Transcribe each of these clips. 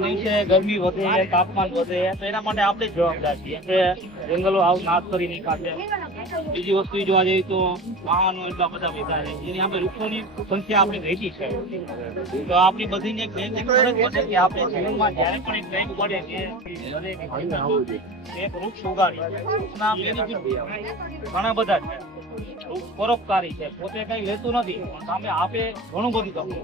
દિવસે ગરમી વધે તાપમાન વધે તો એના માટે આપણે જવાબદાર છીએ. કે જંગલો આવું નાશ કરી નાખાશે બીજી વસ્તુ જોવા જઈએ તો વાહનો એટલા બધા છે. એની આપણે વૃક્ષોની સંખ્યા આપણી ઘટી છે. તો આપણી બધીને એક ફરજ કે આપણે જીવનમાં જ્યારે પણ એક ટાઈમ પડે છે એક વૃક્ષ ઉગાડી ઘણા બધા છે. પરોપકારી છે. પોતે કઈ લેતું નથી પણ સામે આપે ઘણું બધું તમને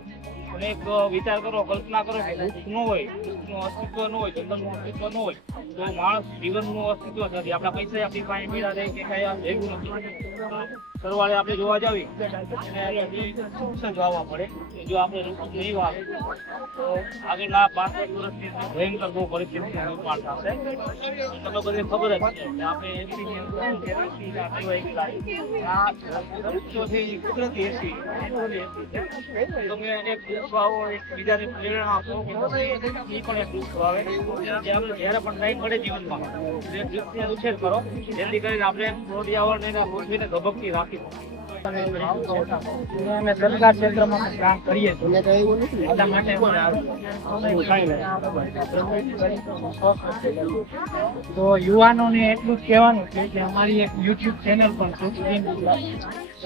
અને એક વિચાર કરો, કલ્પના કરો કે વૃક્ષ ન હોય વૃક્ષનું અસ્તિત્વ ન હોય જંગલનું અસ્તિત્વ ન હોય, તો માણસ જીવનનું અસ્તિત્વ નથી. આપણા પૈસા આપણી પાસે પીડા રહે કે કઈ ભેગું નથી. સરવાળે આપણે જોવા જાવી વૃક્ષ પડે જો આપણે વૃક્ષ નહીં વાવે તો આગળના પાંચ વર્ષની ભયંકર બહુ પરિસ્થિતિ તમને બધી ખબર જ છે આપણે એસી કુદરતી એસી તમે એક વૃક્ષ વાવો એક બીજાને પ્રેરણા આપો એ પણ એક વાવે જે જ્યારે પણ ટાઈમ મળે જીવનમાં વૃક્ષને ઉછેર કરો. જેથી કરીને આપણે પર્યાવરણ ને પૃથ્વીને ધબકતી રાખી સરકાર ક્ષેત્રમાં કામ કરીએ છીએ. એટલા માટે તો યુવાનોને એટલું જ કહેવાનું છે કે અમારી એક યુટ્યુબ ચેનલ પણ છે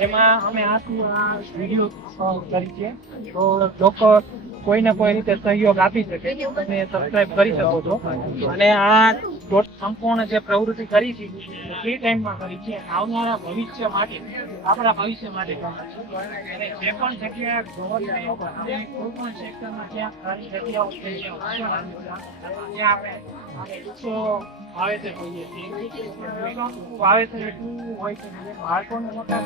એમાં અમે આ વીડિયો કરી છે. તો લોકો કોઈને કોઈ રીતે સહયોગ આપી શકે, તમે સબસ્ક્રાઈબ કરી શકો છો. અને આ સંપૂર્ણ જે પ્રવૃત્તિ કરી છે ફ્રી ટાઈમમાં કરી છે. આવનારા ભવિષ્ય માટે, આપણા ભવિષ્ય માટે જે પણ જગ્યાએ કોઈ પણ વાવેતર હોઈએ છીએ. વાવેતર હોય છે બાળકોને મોટા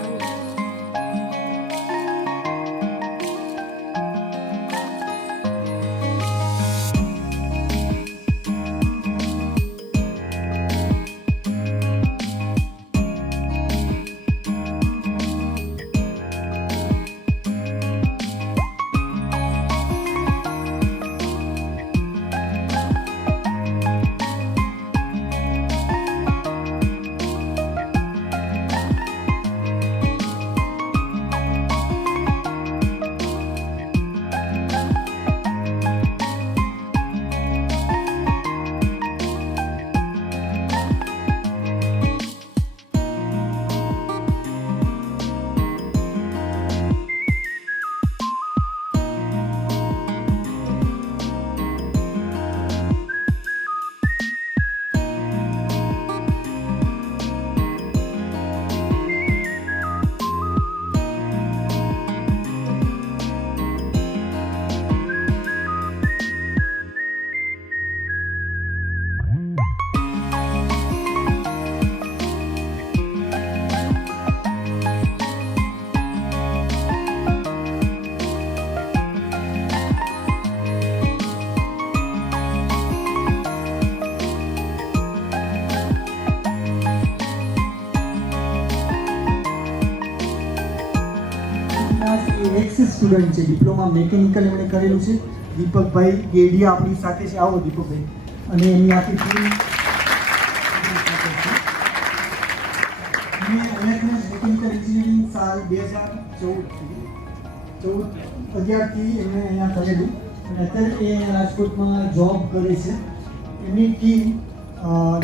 કરી એક્સ સ્ટુડન્ટ છે ડિપ્લોમા મેકેનિકલ એમણે કરેલું છે. દીપકભાઈ ગેડિયા આપણી સાથે છે. આવો દીપકભાઈ. અને એમની આખી ટીમ એમણે એલેક્ટ્રોનિક્સ મેકેનિકલ એન્જિનિયરિંગ બે હજાર ચૌદ ચૌદ અગિયારથી એમણે અહીંયા કરેલું. અત્યારે એ રાજકોટમાં જોબ કરે છે. એમની ટીમ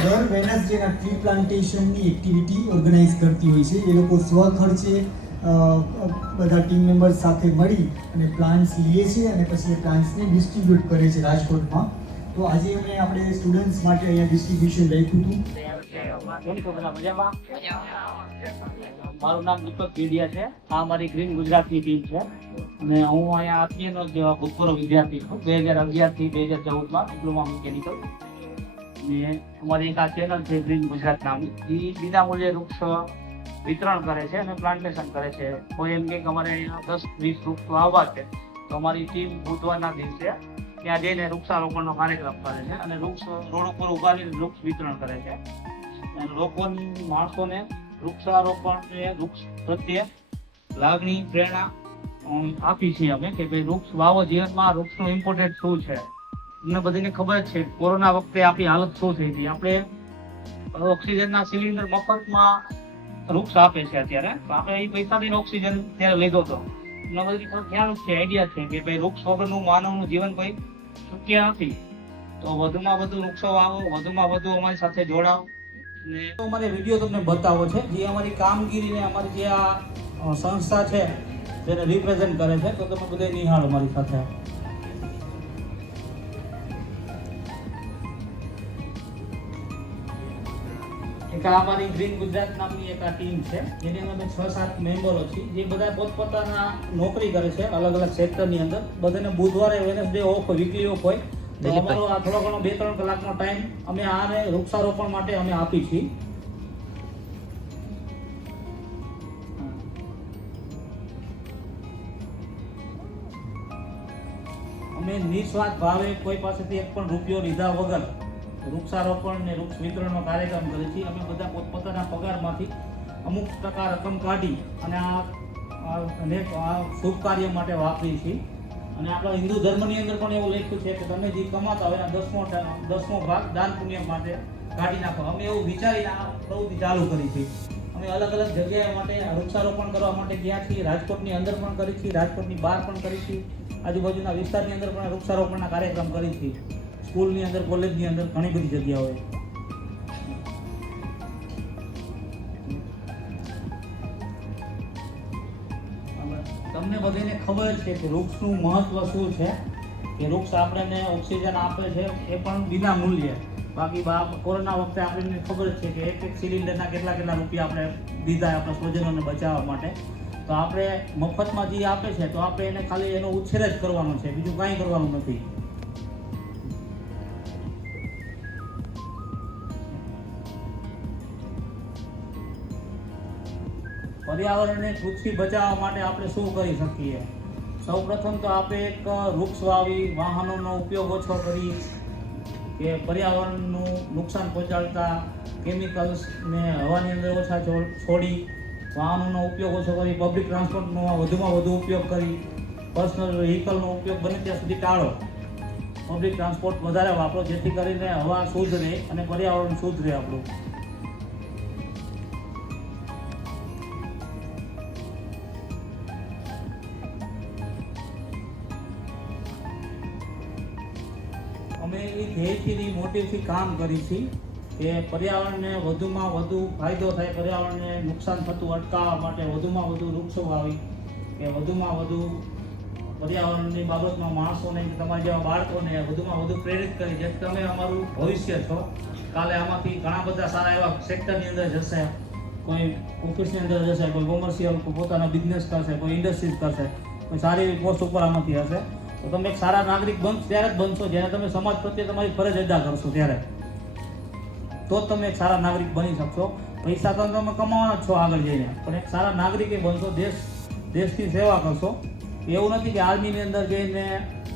દર વેનસડેના ટ્રી પ્લાન્ટેશનની એક્ટિવિટી ઓર્ગેનાઇઝ કરતી હોય છે. એ લોકો સ્વખર્ચે બધા ટીમ મેમ્બર્સ સાથે મળી અને પ્લાન્ટ્સ લઈએ છીએ અને પછી એ પ્લાન્ટ્સને ડિસ્ટ્રીબ્યુટ કરે છે રાજકોટમાં. તો આજે અમે આપણે સ્ટુડન્ટ્સ માટે અહીંયા ડિસ્ટ્રીબ્યુશન રાખ્યું હતું. મારું નામ દીપક પીડિયા છે. આ મારી ગ્રીન ગુજરાતની ટીમ છે. અને હું અહીંયા આત્મીયનો જ ભૂતપૂર્વ વિદ્યાર્થી છું. બે હજાર અગિયારથી બે હજાર ચૌદમાં ડિપ્લોમા મિકેનિકલ અને અમારી એક આ ચેનલ છે ગ્રીન ગુજરાત નામની એ વિના મૂલ્યે વૃક્ષ વિતરણ કરે છે અને પ્લાન્ટેશન કરે છે. કોઈ એમ કે અમારે અહીંયા દસ, વીસ વૃક્ષ વાવવા છે, તો અમારી ટીમ બુધવારના દિવસે ત્યાં જઈને વૃક્ષારોપણનો કાર્યક્રમ કરે છે અને વૃક્ષ રોડ ઉપર ઊભા રહીને વૃક્ષ વિતરણ કરે છે. અને લોકોની, માણસોને વૃક્ષારોપણ વૃક્ષ પ્રત્યે લાગણી, પ્રેરણા આપી છીએ અમે કે ભાઈ વૃક્ષ વાવો, જીવનમાં વૃક્ષનું ઇમ્પોર્ટન્ટ શું છે? અમને બધીને ખબર છે. કોરોના વખતે આપણી હાલત શું થઈ હતી? આપણે ઓક્સિજનના સિલિન્ડર મફતમાં વૃક્ષ આપે છે અત્યારે. તો આપણે એ પૈસા દઈને ઓક્સિજન ત્યારે લીધો હતો એના બધી ખ્યાલ છે આઈડિયા છે કે ભાઈ વૃક્ષ વગરનું માનવનું જીવન કોઈ શક્ય નથી. તો વધુમાં વધુ વૃક્ષો વાવો, વધુમાં વધુ અમારી સાથે જોડાઓ. ને તો અમારે વીડિયો તમને બતાવો છે, જે અમારી કામગીરીને અમારી જે આ સંસ્થા છે, જેને રિપ્રેઝેન્ટ કરે છે, તો તમે બધા નિહાળો અમારી સાથે. એક અમારી ગ્રીન ગુજરાત નામની એક આ ટીમ છે. જેની અંદર છ સાત મેમ્બરો છીએ. જે બધા પોતપોતાના નોકરી કરે છે અલગ અલગ સેક્ટરની અંદર. બધાને બુધવારે વેનસડે ઓફ વીકલી ઓફ હોય. તો અમારો આ થોડો ઘણો બે ત્રણ કલાકનો ટાઈમ અમે આને વૃક્ષારોપણ માટે અમે આપી છીએ. અમે નિસ્વાર્થ ભાવે કોઈ પાસેથી એક પણ રૂપિયો લીધા વગર વૃક્ષારોપણ ને વૃક્ષ વિતરણનો કાર્યક્રમ કરીએ છીએ અમે બધા પોતપોતાના પગારમાંથી અમુક ટકા રકમ કાઢી અને આ અનેક શુભ કાર્ય માટે વાપરીએ છીએ. અને આપણા હિન્દુ ધર્મની અંદર પણ એવું લખ્યું છે કે તમે જે કમાતા હોય એના દસમો દસમો ભાગ દાન પુણ્ય માટે કાઢી નાખો. અમે એવું વિચારીને આ પ્રવૃત્તિ ચાલુ કરી છે. અમે અલગ અલગ જગ્યાએ માટે વૃક્ષારોપણ કરવા માટે ગયા છીએ. રાજકોટની અંદર પણ કરી છીએ. રાજકોટની બહાર પણ કરી છીએ. આજુબાજુના વિસ્તારની અંદર પણ વૃક્ષારોપણના કાર્યક્રમ કરી છીએ. સ્કૂલની અંદર, કોલેજની અંદર ઘણી બધી જગ્યાઓએ તમને બધાને ખબર છે કે વૃક્ષનું મહત્વ શું છે? કે વૃક્ષ આપણને ઓક્સિજન આપે છે, એ પણ વિના મૂલ્યે. બાકી કોરોના વખતે આપણને ખબર છે કે એક એક સિલિન્ડરના કેટલા કેટલા રૂપિયા આપણે દીધા આપણા સ્વજનોને બચાવવા માટે. તો આપણે મફતમાં જે આપે છે, તો આપણે એને ખાલી એનો ઉછેર જ કરવાનો છે, બીજું કાંઈ કરવાનું નથી. પર્યાવરણને પૃથ્વી બચાવવા માટે આપણે શું કરી શકીએ? સૌ પ્રથમ તો આપણે એક વૃક્ષ વાવી, વાહનોનો ઉપયોગ ઓછો કરી કે પર્યાવરણનું નુકસાન પહોંચાડતા કેમિકલ્સને હવાની અંદર ઓછા છોડી, વાહનોનો ઉપયોગ ઓછો કરી પબ્લિક ટ્રાન્સપોર્ટનો વધુમાં વધુ ઉપયોગ કરી પર્સનલ વ્હીકલનો ઉપયોગ બને ત્યાં સુધી ટાળો. પબ્લિક ટ્રાન્સપોર્ટ વધારે વાપરો, જેથી કરીને હવા શુદ્ધ રહે અને પર્યાવરણ શુદ્ધ રહે આપણું. અમે એ ધ્યેયથી મોટિવથી કામ કરી છીએ કે પર્યાવરણને વધુમાં વધુ ફાયદો થાય, પર્યાવરણને નુકસાન થતું અટકાવવા માટે વધુમાં વધુ વૃક્ષો વાવી, કે વધુમાં વધુ પર્યાવરણની બાબતમાં માણસોને તમારા જેવા બાળકોને વધુમાં વધુ પ્રેરિત કરી જેથી તમે અમારું ભવિષ્ય છો. કાલે આમાંથી ઘણા બધા સારા એવા સેક્ટરની અંદર જશે. કોઈ ઓફિસની અંદર જશે, કોઈ કોમર્શિયલ પોતાના બિઝનેસ કરશે, કોઈ ઇન્ડસ્ટ્રીઝ કરશે. કોઈ સારી એવી પોસ્ટ ઉપર આમાંથી હશે. તો તમે એક સારા નાગરિક બનશો ત્યારે જ બનશો જ્યારે તમે સમાજ પ્રત્યે તમારી ફરજ અદા કરશો ત્યારે. તો જ તમે એક સારા નાગરિક બની શકશો. પૈસા તો તમે કમાવાના છો આગળ જઈને. પણ એક સારા નાગરિકે બનશો, દેશ, દેશની સેવા કરશો. એવું નથી કે આર્મીની અંદર જઈને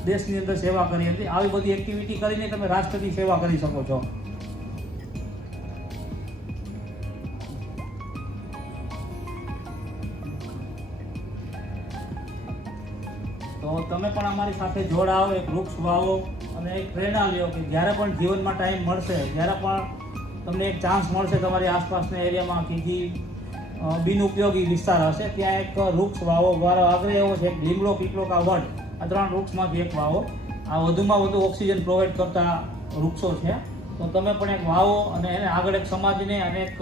દેશની અંદર સેવા કરી હતી આવી બધી એક્ટિવિટી કરીને તમે રાષ્ટ્રની સેવા કરી શકો છો. તમે પણ અમારી સાથે જોડાઓ, એક વૃક્ષ વાવો અને એક પ્રેરણા લ્યો કે જ્યારે પણ જીવનમાં ટાઈમ મળશે, જ્યારે પણ તમને એક ચાન્સ મળશે તમારી આસપાસના એરિયામાં કે જે બિનઉપયોગી વિસ્તાર હશે, ત્યાં એક વૃક્ષ વાવો. મારો આગ્રહ એવો છે લીમડો, પીપળો કા વડ, આ ત્રણ વૃક્ષમાંથી એક વાવો. આ વધુમાં વધુ ઓક્સિજન પ્રોવાઈડ કરતા વૃક્ષો છે. તો તમે પણ એક વાવો અને એને આગળ એક સમાજને અને એક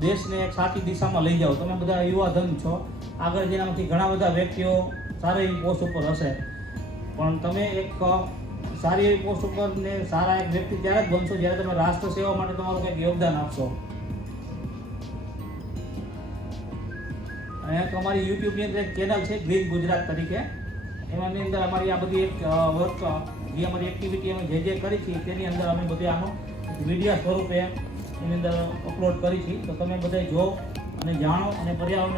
દેશને એક સાચી દિશામાં લઈ જાઓ. તમે બધા યુવા ધન છો. આગળ જેનામાંથી ઘણા બધા વ્યક્તિઓ સારી એવી પોસ્ટ ઉપર હશે. પણ તમે એક સારી એવી પોસ્ટ ઉપર ને સારા એક વ્યક્તિ ત્યારે જ બનશો, જ્યારે તમે રાષ્ટ્ર સેવા માટે તમારું કંઈક યોગદાન આપશો. અને એક અમારી યુટ્યુબની અંદર એક ચેનલ છે ગ્રીન ગુજરાત તરીકે. એમાંની અંદર અમારી આ બધી એક વર્ક જે અમારી એક્ટિવિટી અમે જે જે કરી છે તેની અંદર અમે બધી આનો વીડિયો સ્વરૂપે એની અંદર અપલોડ કરી છે તો તમે બધા જો અને જાણો અને પર્યાવરણ